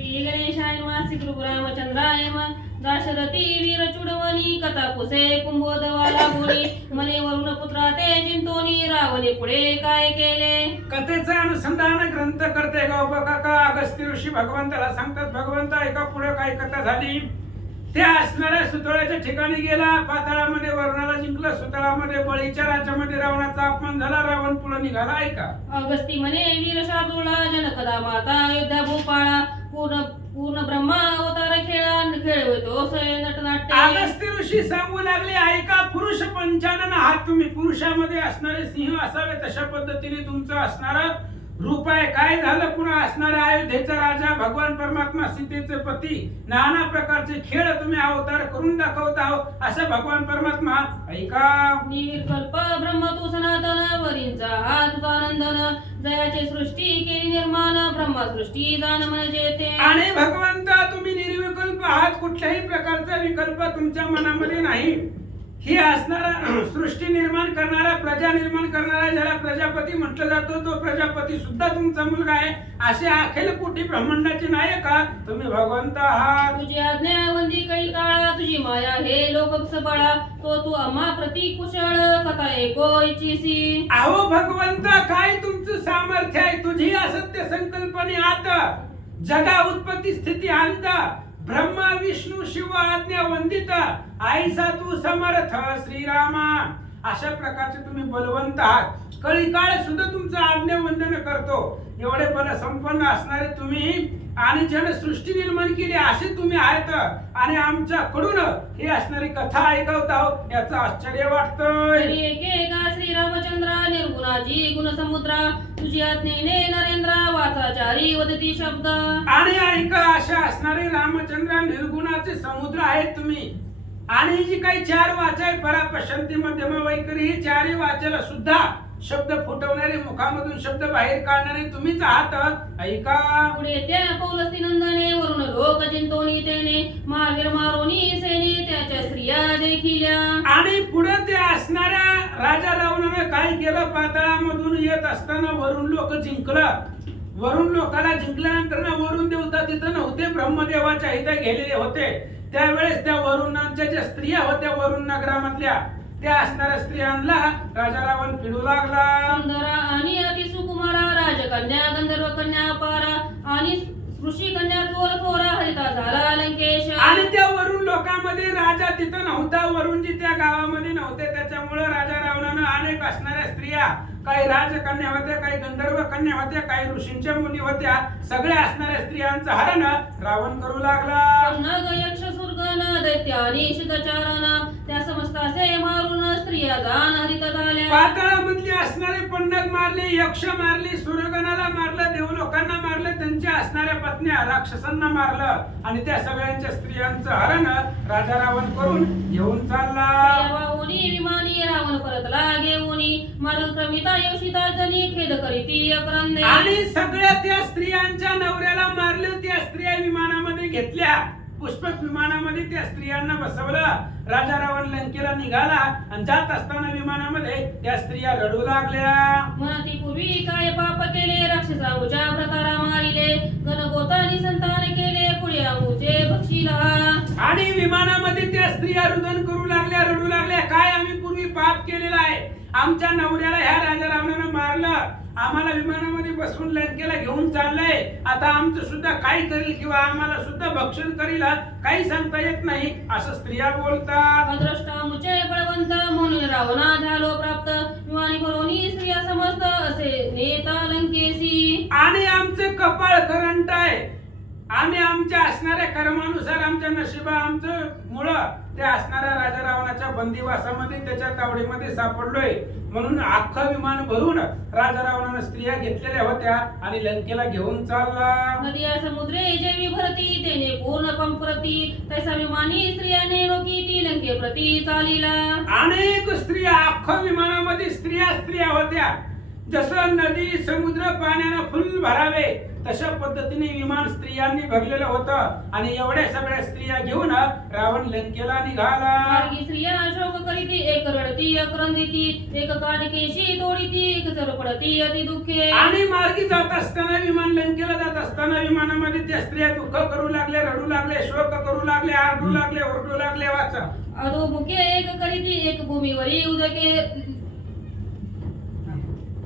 श्री गणेशाय नमः श्री गुरु रामचंद्राय नमः। दाशरथी वीर चुडवणी कथा पुसे कुंभोदवाला बोली मने वरुण पुत्रा ते चिंतोनी रावणे पुढे काय केले? कथेचं अनुसंधान ग्रंथ करते गौप काका अगस्त्य ऋषी भगवंताला सांगतात भगवंत ऐका पुढे काय कथा झाली? त्या असणाऱ्या सुतळाच्या ठिकाणी गेला. पाताळामध्ये वरुणाला जिंकलं. सुतळामध्ये बळीच्या राज्यामध्ये रावणाचा अपमान झाला. रावण पुढे निघाला. ऐका. अगस्ती म्हणे वीर शार्दूला जनकदा माता अयोध्या भूपाळा पूर्ण पूर्ण ब्रह्मा अवतार खेळा खेळवतो नटनाट्य. अगस्त्य ऋषी सांगू लागले ऐका पुरुष पंचानन आहात तुम्ही. पुरुषामध्ये असणारे सिंह असावे तशा पद्धतीने तुमचं असणारा रूप आहे काय झालं? पुन्हा असणारा अयोध्येचा राजा भगवान परमात्मा सीतेचे पती नाना प्रकारचे खेळ तुम्ही अवतार करून दाखवत आहोत असं भगवान परमात्मा ऐका. निर्कल्प ब्रह्म तू सनातन वरींचा हा तुझा नंदन जयाची सृष्टी केली निर्माण ब्रह्मा सृष्टी जाण म्हणजे ते आणि भगवंता तुम्ही निर्विकल्प आहात कुठल्याही प्रकारचा विकल्प तुमच्या मनामध्ये नाही. ही असणारा सृष्टी निर्माण करणारा प्रजा निर्माण करणारा ज्याला प्रजापती म्हटलं जातो तो प्रजापती सुद्धा तुमचा मुलगा आहे. असे अखिल कोटी ब्रह्मांडाचे नायक तुम्ही भगवंत आहात. तुझी आज्ञा वंदी काही काळा तुझी माया हे लोक बळा. तो तू आम्हा प्रति कुशळ कथा ऐको इच्छिसी. अहो भगवंत काय तुमचं सामर्थ्य आहे? तुझी असत्य संकल्पने आत. जगा उत्पत्ती स्थिती अंत ब्रह्मा विष्णू शिव आज्ञा वंदित आईसा तू समर्थ श्रीरामा. अशा प्रकारचे तुम्ही बलवंत आहात. कळी काळ सुद्धा तुमचं आज्ञा वंदन करतो. एवढे बल संपन्न असणारे तुम्ही आणि ज्याने सृष्टी निर्माण केली असे तुम्ही आहेत आणि आमच्याकडून ही असणारी कथा ऐकवत आहोत याचं आश्चर्य वाटतंय. तरी एकेका श्रीरामचंद्र निर्गुणाजी गुणसमुद्रा तुझी आज्ञेने नरेंद्र वाचाचारी वदती शब्द. आणि ऐका अशा असणारे रामचंद्र निर्गुणाचे समुद्र आहेत तुम्ही. आणि जी काही चार वाचा आहे परा पशंती मध्यम वैखरी ही चारही वाचाला सुद्धा शब्द फुटवणारे मुखामधून शब्द बाहेर काढणारे तुम्हीच आहात. ऐका. पुढे त्या पौलस्ती नंदने वरून लोक जिंतोनी तेने महावीर मारोनी सेने त्याच्या स्त्रिया देखिल्या आणि पुढे ते असणाऱ्या राजा रावणाने काय केलं? पाताळामधून येत असताना वरून लोक जिंकलं. वरून लोकाला जिंकल्यानंतर ना वरून देवता तिथं नव्हते ब्रह्मदेवाच्या इथं गेलेले होते. त्यावेळेस त्या वरुणांच्या ज्या स्त्रिया होत्या वरुण नगरामधल्या त्या असणाऱ्या स्त्रियांना राजा रावण पिडू लागला. सुंदरा आणि अति सुकुमारा राजकन्या गंधर्व कन्या पारा आणि ऋषी कन्या थोर थोरा हरिता झाला लंकेश आणि त्या वरुण लोकांमध्ये राजा तिथं नव्हता वरुणजी त्या गावामध्ये नव्हते त्याच्यामुळे राजा रावणानं अनेक असणाऱ्या स्त्रिया काही राजकन्या होत्या काही गंधर्व कन्या होत्या काही ऋषींच्या मुली होत्या सगळ्या असणाऱ्या स्त्रियांचं हरण रावण करू लागला. नग यक्ष सुरगण दैत्यानी शितचारण त्या समस्तासे मारून स्त्रिया जाण हरित झाल्या. पाताळामधली असणारे पंडक मारले यक्ष मारले सूर्यगणाला मारलं देवलोकांना मारलं त्यांच्या असणाऱ्या पत्न्या राक्षसांना मारलं. आणि त्या सगळ्यांच्या स्त्रियांचं हरण राजा रावण करून घेऊन चालला. वाहुनी विमानी रावण परतला घेऊनी. मार्ग क्रमिता योषिता जनी खेद करीती अक्रंदे. आणि सगळ्या त्या स्त्रियांच्या नवऱ्याला मारलं त्या स्त्रिया विमानामध्ये घेतल्या. पुष्पक विमानामध्ये त्या स्त्रियांना बसवलं. राजा रावण लंकेला निघाला आणि जात असताना विमानामध्ये त्या स्त्रिया रडू लागल्या. म्हणती पूर्वी काय पाप केले? राक्षसा मुजा भ्रतारा मारिले. गणगोतानी संतान केले. पुढे मुचे बक्षिला. आणि विमानामध्ये त्या स्त्रिया रुदन करू लागल्या रडू लागल्या. काय आम्ही पूर्वी पाप केलेला आहे? आमच्या नवऱ्याला ह्या राजा रावणानं मारलं. आम्हाला विमानामध्ये बसवून लंकेला घेऊन चाललंय. आता आमचं सुद्धा काय करेल किंवा आम्हाला सुद्धा भक्षण करील काही सांगता येत नाही असं स्त्रिया बोलतात. मुचे बळवंत म्हणून रावणा झालो प्राप्त. भरोनी स्त्रिया समस्त असे नेता लंकेसी. आणि आमचं कपाळ करंट आहे. आम्ही आमच्या असणाऱ्या कर्मानुसार आमच्या नशिबा आमचं मुळं त्या असणाऱ्या राजा रावणाच्या बंदिवासामध्ये त्याच्या तावडीमध्ये सापडलोय. म्हणून अख्खं विमान भरून राजा रावणानं स्त्रिया घेतलेल्या होत्या आणि लंकेला घेऊन चालला. नदिया समुद्रे जेवी भरती तेने पूर्ण पंप्रती तैसा विमानी स्त्रियाने नोकी ती लंके प्रती चालिला. अनेक स्त्रिया अख्खं विमानामध्ये स्त्रिया स्त्रिया होत्या. जसं नदी समुद्र पाण्यानं फुल भरावे तशा पद्धतीने विमान स्त्रियांनी भरलेलं होतं. आणि एवढ्या सगळ्या स्त्रिया घेऊन रावण लंकेला निघाला. मार्गी स्त्रिया शोक करीती एक रडती एक रंदिती एक तोडीती एक सरपडती अति दुःखे. आणि मार्गी जात असताना विमान लंकेला जात असताना विमानामध्ये त्या स्त्रिया दुःख करू लागले रडू लागले शोक करू लागले आरडू लागले ओरडू लागले वाचा. अधोमुखे एक करीती एक भूमीवरी उदके.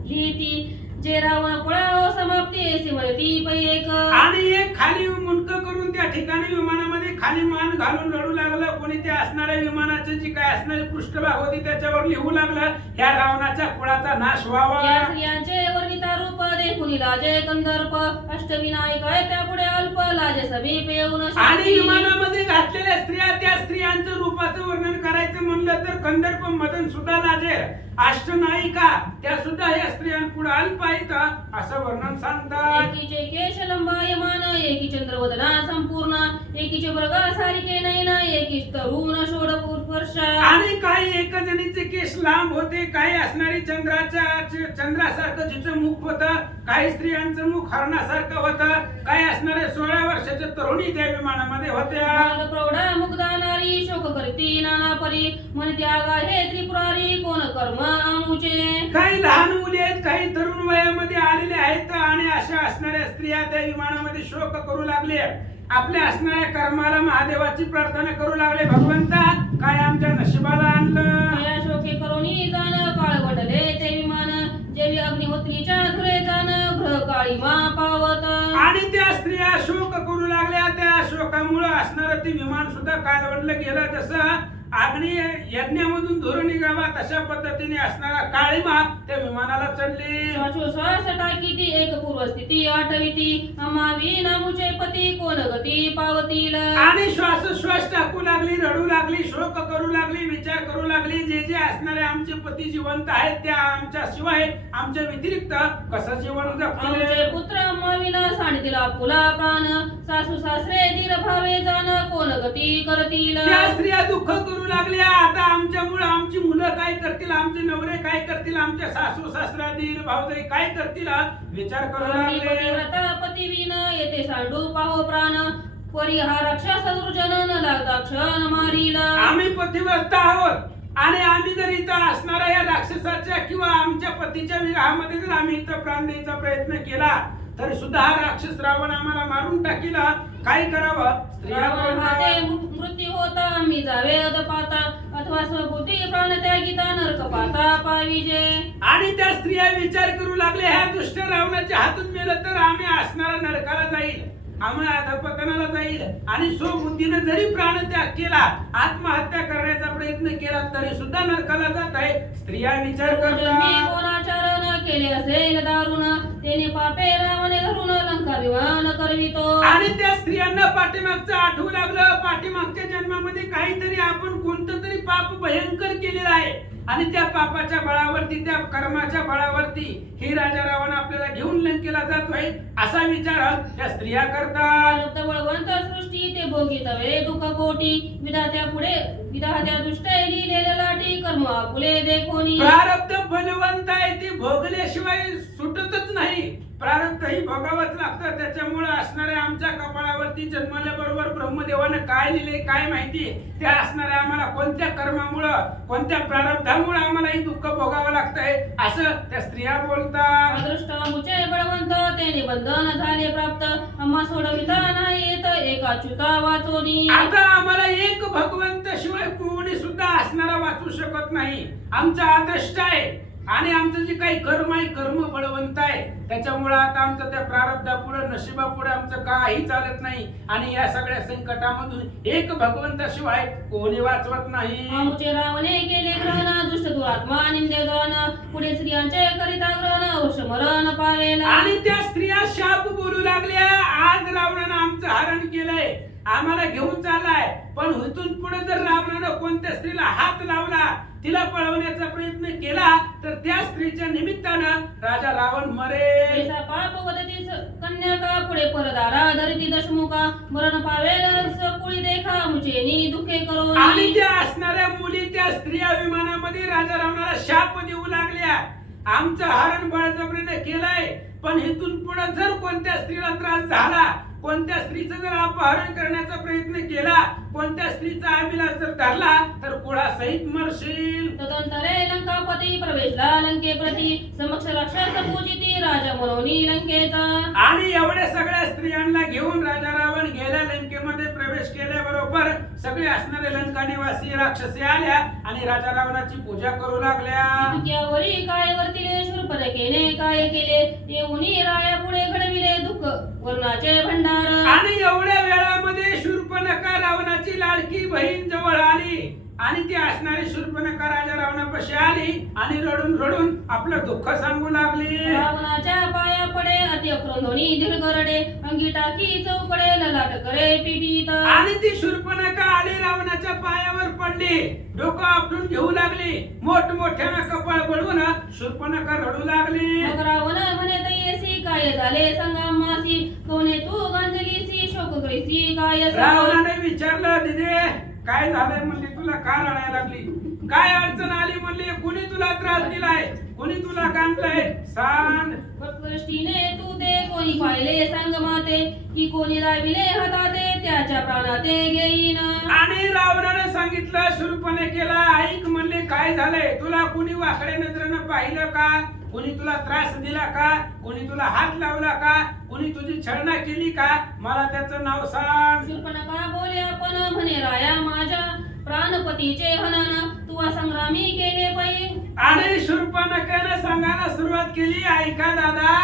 लिहिती रावण कुळाव समाप्ती सिमरती पै एक आणि एक खाली मुंडक करून त्या ठिकाणी विमानामध्ये खाली मान घालून रडू लागलं. कोणी त्या असणाऱ्या विमानाची जी काय असणारी पृष्ठभाग होती त्याच्यावर लिहू लागलं. ह्या रावणाच्या कुळाचा नाश व्हावा. या स्त्रियांचे वर्णिता रूप देखुन लाजे कंदर्प अष्टमी नायिका आहे त्यापुढे अल्प लाजे समीप येऊन आणि. विमानामध्ये घातलेल्या स्त्रिया त्या स्त्रियांचं रूपाचं वर्णन करायचं म्हणलं तर कंदर्प मदन सुद्धा लाजेर अष्टनायिका त्या सुद्धा या स्त्रियांपुढे अल्प आहेत असं वर्णन सांगतात. एकीचे केश लंबायमान एकी चंद्रवदना संपूर्ण एकीचे मृगा सारिके नयना एकीच तरुण षोड वर्ष आणि काही एक जणीचे केस लांब होते काही असणारी चंद्राच्या चंद्रासारखं जिचं मुख होतं काही स्त्रियांचं मुख हरणासारखं होतं काही असणाऱ्या सोळा वर्षाच्या तरुणी त्या विमानामध्ये होत्या. प्रौढा मुग्धा नारी शोक करती नाना परी मन त्यागा हे त्रिपुरारी कोण कर्म आमुचे? काही लहान मुली आहेत काही तरुण वयामध्ये आलेले आहेत आणि अशा असणाऱ्या स्त्रिया त्या विमानामध्ये शोक करू लागले. आपल्या असणाऱ्या कर्माला महादेवाची प्रार्थना करू लागले. भगवंता काय आमच्या नशिबाला आणलं? या शोके करोनी जाण काळ वडले ते विमान. जेवी अग्निहोत्रीच्या धुरे जाण ग्रह काळी मा पावत. आणि त्या स्त्रिया शोक करू लागल्या. त्या शोकामुळे असणारं ते विमान सुद्धा कालवडलं गेलं. जसं अग्नी यज्ञामधून धुर निघावा तशा पद्धतीने असणारा काळीमा त्या विमानाला चढली. टाकीती एक पूर्वस्थिती आठविती. अमावी नामुचे पती कोण गती पावतील? आणि श्वासोश्वास टाकू लागली रडू लागली शोक करू लागली विचार करू लागली. जे जे असणारे आमचे पती जिवंत आहेत त्या आमच्या शिवाय आमच्या व्यतिरिक्त कसं जीवन आमचे जगतील पुत्र अमाविना सांडतीला फुला प्राण. सासू सासरे धीर भावे जाण कोण गती करतील. त्या स्त्रिया दुःख करू लागल्या. आता आमच्यामुळे आमची मुलं काय करतील? आमचे नवरे काय करतील? आमच्या सासू सासरा दीर भाऊजाई काय करतील? विचार करू लागले. पतिव्रता पतिवीन येते सांडू पाहो प्राण. परी हा राक्षस दुर्जन न लागता क्षण मारील. आम्ही पतिव्रता आहोत. आणि आम्ही जर इथं असणाऱ्या या राक्षसाच्या किंवा आमच्या पतीच्या विवाहामध्ये जर आम्ही इथं प्राण द्यायचा प्रयत्न केला तरी सुद्धा हा राक्षस रावण आम्हाला मारून टाकीला. काय करावं? स्त्रिया रावण हाते मृ- मृत्यू होता. मी जावे अदपाता अथवा स्वभूती प्राण त्यागिता नरक पाता पाविजे आणि त्या स्त्रिया विचार करू लागल्या ह्या दुष्ट रावणाच्या हातून मेलं तर आम्ही असणारा नरकाला जाईल. आम्ही अधपतनाला जाईल. आणि स्वबुद्धीने जरी प्राण त्याग केला आत्महत्या करण्याचा प्रयत्न केला तरी सुद्धा नरकाला जात आहे. स्त्रिया विचार करतात केले असेल दारुण? तेने पापे रावणे धरून लंका विमान करवितो. आणि त्या स्त्रियांना पाठीमागचं आठवू लागलं. पाठीमागच्या जन्मामध्ये काहीतरी आपण कोणतं तरी पाप भयंकर केलेलं आहे. आणि त्या पापाच्या बळावरती त्या कर्माच्या बळावरती हे राजा रावण आपल्याला घेऊन लंकेला जातोय असा विचार त्या स्त्रिया करतात. बळवंत सृष्टी ते भोगितवे दुःख कोटी विधात्या पुढे विधात्या दृष्ट लिहिलेल्या लाटी कर्म आपुले देखोनी। प्रारब्ध फलवंत आहे ते भोगल्याशिवाय सुटतच नाही. प्रारब्ध ही भोगावंच लागतं. त्याच्यामुळे असणाऱ्या आमच्या कपाळावरती जन्मल्याबरोबर ब्रह्मदेवानं काय लिहिले काय माहिती? त्या असणाऱ्या आम्हाला कोणत्या कर्मामुळं कोणत्या प्रारब्धामुळे आम्हाला ही दुःख भोगावं लागतंय? असं त्या स्त्रिया बोलतात. अदृष्ट मुचे बळवंत ते बंधन झाले प्राप्त. आम्हा सोडविता नाही येत एकाच्युता वाचोनी. आता आम्हाला एक भगवंत शिवाय कोणी सुद्धा असणारा वाचू शकत नाही. आमचा आदर्श आहे. आणि आमचं जे काही कर्म आहे कर्म बळवंत आहे त्याच्यामुळे आता आमचं त्या प्रारब्धापुढे नशिबापुढे आमचं काही चालत नाही. आणि या सगळ्या संकटामधून एक भगवंताशिवाय कोणी वाचवत नाही. आमुचे रावणे केले ग्रहण दुष्ट दुरात्मा निंदे ग्रहण पुढे स्त्रियांचे करिता ग्रहण वर्ष मरण पावेला. आणि त्या स्त्रिया शाप बोलू लागल्या. आज रावणानं आमचं हरण केलंय. आम्हाला घेऊन चाललाय. पण इथून पुढे जर रावणानं कोणत्या स्त्रीला हात लावला तिला पळवण्याचा प्रयत्न केला तर त्या स्त्रीच्या निमित्तानं राजा रावण मरेल. कन्या का पुढे परदारा धरती दशमुखा मरण पावेल सकुळी देखा मुचेनी दुखे करो आणि त्या असणाऱ्या मुली त्या स्त्रिया विमानामध्ये राजा रावणाला शाप देऊ लागल्या. आमचं हरण बळजबरीने केलंय पण इथून पुढे जर कोणत्या स्त्रीला त्रास झाला कोणत्या स्त्रीचं जर अपहरण करण्याचा प्रयत्न केला कोणत्या स्त्रीचा अभिलाष जर धरला तर कुळासहित मरशील. तदंतरे लंकापती प्रवेशला लंके प्रती समक्ष राक्षस पूजिती राजा मनोनी लंकेचा. आणि एवढ्या सगळ्या स्त्रियांना घेऊन राजा रावण गेल्या लंकेमध्ये प्रवेश केल्याबरोबर सगळे असणारे लंका निवासी राक्षसी आल्या आणि राजा रावणाची पूजा करू लागल्या. इतक्यावरी काय वर्तिले शूर्पणखेने काय केले. येऊनी राया पुढे घडविले दुःख. वर्णाचे भंडार. आणि एवढ्या वेळामध्ये शूर्पणखा रावणाची लाडकी बहीण जवळ आली आणि ती असणारी शूर्पणखा राजा रावणापाशी आली आणि रडून रडून आपलं दुःख सांगू लागली. रावणाच्या पाया पडे अति अक्रोधोनी दीर्घ रडे अंगी टाकी चौकडे ललाट करे पिटीत. आणि ती शूर्पणखा आली रावणाच्या पायावर पडली. डोकं आपटून घेऊ लागली. मोठमोठ्यानं कपाळ बळून शूर्पणखा रडू लागली. मग रावण म्हणे तयेसी काय झाले? संगमासी कोणे तू? गांजलीसी शोक करीसी काय रावणाने विचारलं दिदे काय झालंय म्हणले? तुला का रडायला लागली? काय अडचण आली म्हणले? कुणी तुला त्रास दिलाय? कुणी तुला काढलंय सांग. दृष्टीने तू ते कोणी पाहिले सांग माते की कोणी दाविले हाताते त्याच्या प्राणाते घेईन. आणि रावणाने सांगितलं शूरपणे केला. ऐक म्हणले काय झालंय? तुला कुणी वाकड्या नजरेनं पाहिलं का? कुणी तुला त्रास दिला का? कुणी तुला हात लावला का? कुणी तुझी छळना केली का? मला त्याचं नाव सांग. शूर्पणखा बोले आपण म्हणे राया माझ्या प्राणपतीचे हनन. तुवा संग्रामी केले पै आणि शूर्पणखानं सांगायला सुरुवात केली. ऐका दादा?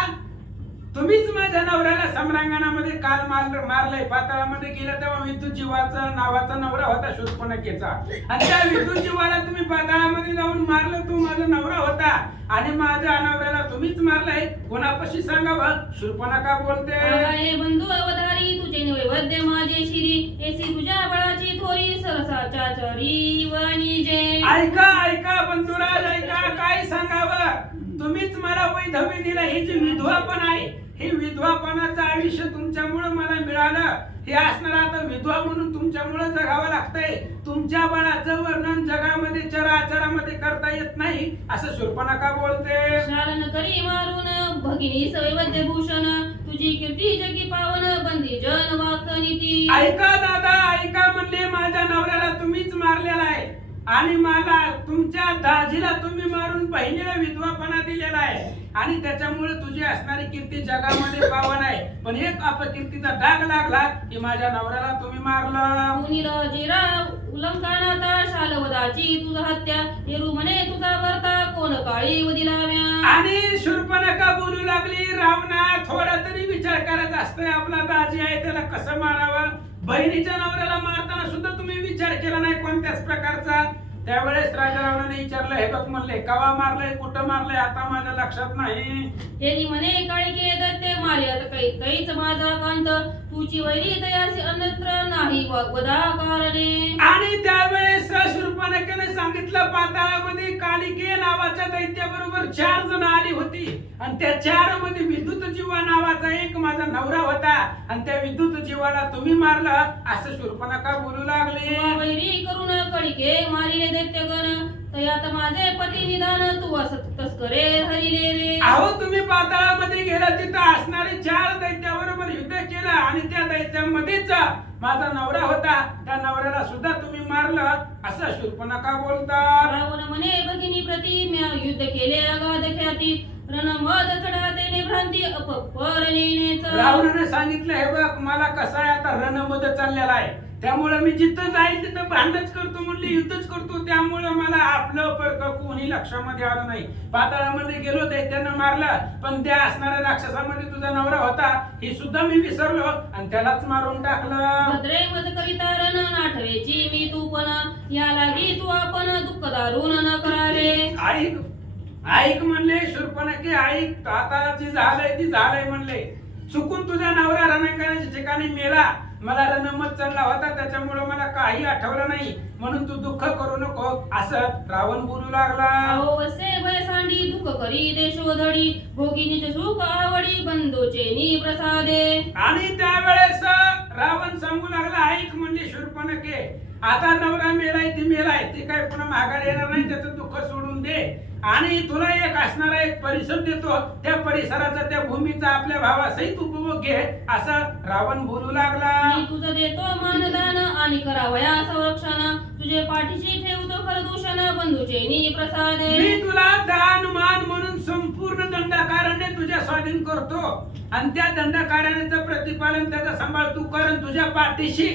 तुम्हीच माझ्या नवऱ्याला सम्रांगणामध्ये काल मारलं मारलंय. पाताळामध्ये गेला तेव्हा विद्युत जीवाचा नावाचा नवरा होता शूर्पणखेचा आणि त्या विद्युत जीवाला तुम्ही पाताळामध्ये जाऊन मारलं तो माझा नवरा होता. आणि माझ्या नवऱ्याला तुम्हीच मारलंय. कोणापाशी सांगावं? शूर्पणखा बोलते. हे बंधू अवधारी तुझे नैवेद्य माझे शिरी. एसी तुझ्या बळाची थोरी सरसाच्या चरी वणीजे ऐका ऐका बंधुराज ऐका. काय सांगावं? तुम्हीच मला वैधव्य दिलं ही जी विधवापण आहे. हे विधवापणाचं आयुष्य तुमच्यामुळे मला मिळालं. हे असणार आता विधवा म्हणून तुमच्यामुळे जगावं लागतंय. तुमच्या बाळाचं वर्णन जगामध्ये चराचरामध्ये करता येत नाही असं शूर्पणखा बोलते? शालन करी मारून भगिनी सैवद्य भूषण तुझी कीर्ती जगी पावन बंदी जन वाकनीती. ऐका म्हणले माझ्या नवऱ्याला तुम्हीच मारलेला आहे आणि मला तुमच्या दाजीला तुम्ही मारून बहिणीला विधवापणा दिलेला आहे. आणि त्याच्यामुळे तुझी असणारी कीर्ती जगामध्ये पावन आहे. पण एक अपकीर्तीचा डाग लागला की माझ्या नवऱ्याला तुम्ही मारलं. शालवदाची तुझा हत्या. निरु म्हणे तुझा वर्ता कोण काळी वदिलाव्या आणि शूर्पणखा बोलू लागली? रावणा थोडा तरी विचार करायचा असतोय आपला दाजी आहे त्याला कसं मारावं? बहिणीच्या नवऱ्याला मारताना सुद्धा तुम्ही विचार केला नाही कोणत्याच प्रकारचा त्यावेळेस राजा रावणाने विचारलं हे बघ म्हणले कवा मारलंय कुठं मारलंय आता माझ्या लक्षात नाही. तेरी म्हणे काळिके दत्ते मार्यात कै कैच माझा कांत तुची वैरी दयासी अन्यत्र नाही वदा कारणे आणि त्यावेळेस शूर्पणखेने सांगितलं पाताळामध्ये कालिके नावाच्या दैत्याबरोबर चार जण आली होती. आणि त्या चारमध्ये विद्युत जीवा नावाचा एक माझा नवरा होता. आणि त्या विद्युत जीवाला तुम्ही मारलं असं शूर्पणखा बोलू लागले? वैरी करून कळिके मारिले दैत्यगण तयात माझे पती निदान तू असत तस्करे हरिले रे. अहो तुम्ही पाताळामध्ये गेला तिथं असणारे चार दैत्याबरोबर युद्ध केलं आणि त्या दैत्यामध्येच माझा नवरा होता. त्या नवऱ्याला सुद्धा तुम्ही मारलं. असं शूर्पणखा बोलतात रावण म्हणे भगिनी प्रति म्या युद्ध केले अगाध ख्याती रावणाने सांगितलं हे बघ मला कसं आहे आता रणमध्ये चाललेला आहे. त्यामुळे मी जिथं जाईल तिथं भांडणच करतो म्हणले युद्धच करतो. त्यामुळे मला आपलं परक कोणी लक्षामध्ये आलं नाही. पाताळामध्ये गेलो ते त्यानं मारलं. पण त्या असणाऱ्या राक्षसामध्ये तुझा नवरा होता हे सुद्धा मी विसरलो आणि त्यालाच मारून टाकलं. भद्रे मज करिता रण नाठवेची मी तू पण. या लागी तू आपण दुःख दारुण न करावे. ऐक ऐक म्हणले शूर्पणखे ऐक. आता जी झालंय ती झालंय म्हणले. चुकून तुझा नवरा रणांगणाच्या ठिकाणी मेला. मला रणमत चढला होता त्याच्यामुळे मला काही आठवलं नाही. म्हणून तू दुःख करू नको असं रावण बोलू लागला. अहो वसे भय सांडी दुःख करी देशोधडी भोगिनीचे सुख आवडी बंधूचे नी प्रसादे. आणि त्यावेळेस रावण सांगू लागला ऐक म्हणले शूर्पणखे आता नवरा मेलाय ती मेलाय ती काय पुन्हा माघार येणार नाही त्याचं दुःख सोडून दे. आणि तुला एक असणारा एक परिसर देतो. त्या परिसराचा त्या भूमीचा आपल्या भावासहित उपभोग घे असं रावण बोलू लागला. मी तुझं देतो मानदान आणि करावया संरक्षण. तुझे पाठीशी ठेवतो खरदूषण बंधूचे नी प्रसादे मी तुला दान मान म्हणून संपूर्ण दंडकारण्य तुझ्या स्वाधीन करतो. आणि त्या दंडकारण्याचं प्रतिपालन त्याचा सांभाळ तू कर तुझ्या पाठीशी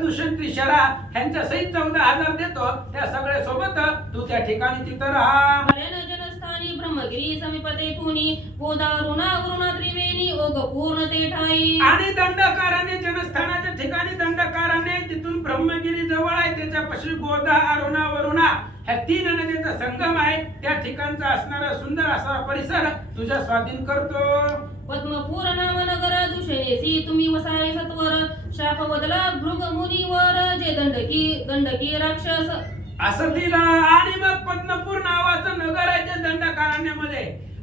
दुष्यंत त्रिशरा ह्यांच्या सहित चौदा हजार देतो. त्या सगळ्या सोबत तू त्या ठिकाणी तिथं राहा. जनस्थानी ब्रह्मगिरी समीपते तुनी गोदावरुणा वरुणा त्रिवेणी ओग पूर्ण ते ठाई आणि दंडकाराने जनस्थानाच्या ठिकाणी दंडकाराने तिथून ब्रह्मगिरी जवळ आहे त्याच्यापाशी गोदा अरुणा वरुणा ह्या तीन नद्यांचा संगम आहे. त्या ठिकाणचा असणारा सुंदर असा परिसर तुझ्या स्वाधीन करतो. पद्मपूर नाम नगर दुषणेसी तुम्ही वसाय सत्वर शाप बदला भृग मुनीवर जे दंडकी दंडकी राक्षस। असं दिलं आणि मग पद्मपूर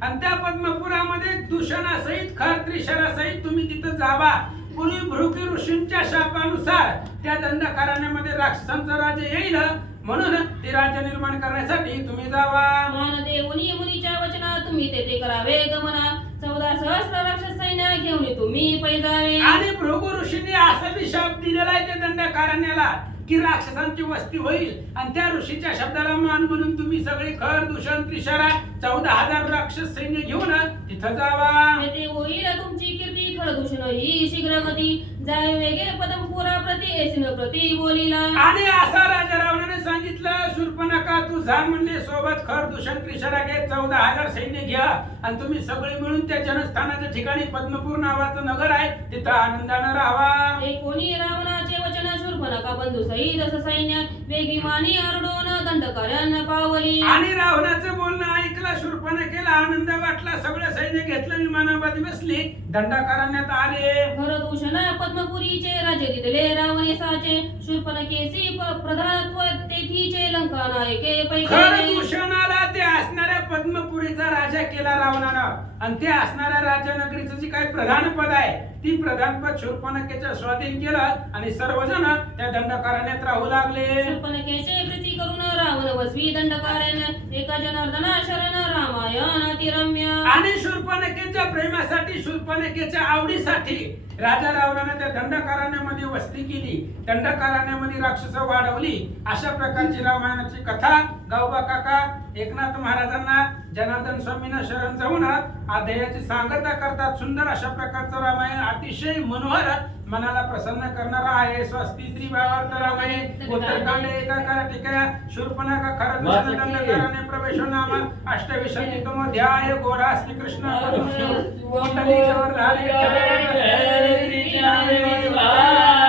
आणि त्या पद्मपुरामध्ये दूषणासहित खर त्रिशरासहित तुम्ही तिथं जावा. पूर्वी भृगी ऋषींच्या शापानुसार त्या दंडकारण्यामध्ये राक्षसांचा राज्य येईल म्हणून ते राज्य निर्माण करण्यासाठी तुम्ही जावा. मान देवनी मुनीच्या वचना तुम्ही तेथे करावे गमना. चौदा सहस्र राक्षस सैन्य घेऊन तुम्ही पैजावे. आणि भृगु ऋषींनी असा शाप दिलेला आहे त्या दंडकारण्याला. की राक्षसांची वस्ती होईल. आणि त्या ऋषीच्या शब्दाला मान म्हणून तुम्ही सगळे खर दूषण त्रिशरा चौदा हजार राक्षस सैन्य घेऊन तिथं जावा. ते होईल तुमची कीर्ती खरदूषण ही शीघ्र गती जाय वेगे पदमपुरा प्रति एसिन प्रति बोलिला. आणि असा राजा रावणाने सांगितलं शूर्पणखा तू जा म्हणले सोबत खर दूषण त्रिशरा घे चौदा हजार सैन्य घ्या. आणि तुम्ही सगळे मिळून त्या जनस्थानाच्या ठिकाणी पद्मपूर नावाचं नगर आहे तिथं आनंदानं राहावा. कोणी रावणाचे वचन शूर्पणखा बंधू सहित असं सैन्य वेगीमानी आरडोन दंडकार्यान पावली. आणि रावणाचं बोलणं ऐकलं शूर्पणखेला आनंद वाटला सगळं सैन्य घेतलं विमानामध्ये बसली. दंडकारण्यात आले. पद्मपुरीचे राजे दिले रावणेसाचे शूर्पणखेसी प- प्रधानत्व तेथीचे लंका नायके खर पैकी दूषणाला ते असणाऱ्या पद्मपुरीचा राजा केला रावणानं. आणि ते असणाऱ्या राजनगरीचं जे काही प्रधान पद आहे ती प्रधान पद शूर्पणखेच्या स्वाधीन केलं आणि सर्वजण त्या दंडकारण्यात राहू लागले. शूर्पणखेचे प्रीती करून रावण वसवी दंडकार्यान एका जनार्दना शरण रामायण अतिरम्य. आणि शूर्पणखेच्या प्रेमासाठी शूर्पणखेच्या आवडीसाठी राजा रावणाने त्या दंडकारण्यामध्ये वस्ती केली. दंडकारण्यामध्ये राक्षस वाढवली. अशा प्रकारची रामायणाची कथा गावबा काका एकनाथ महाराजांना जनार्दन स्वामींना शरण जाऊन अध्यायाची सांगता करतात सुंदर अशा प्रकारचं रामायण अतिशय मनोहर मनाला प्रसन्न करणारा आहे. स्वस्ती श्री भावार्थ रामायण उत्तरकांड एकाकार टीका शूर्पणखा खरं दुसरं दंडकारण्य प्रवेश नाम. अष्टविशती तुम ध्याय. जय श्री राम.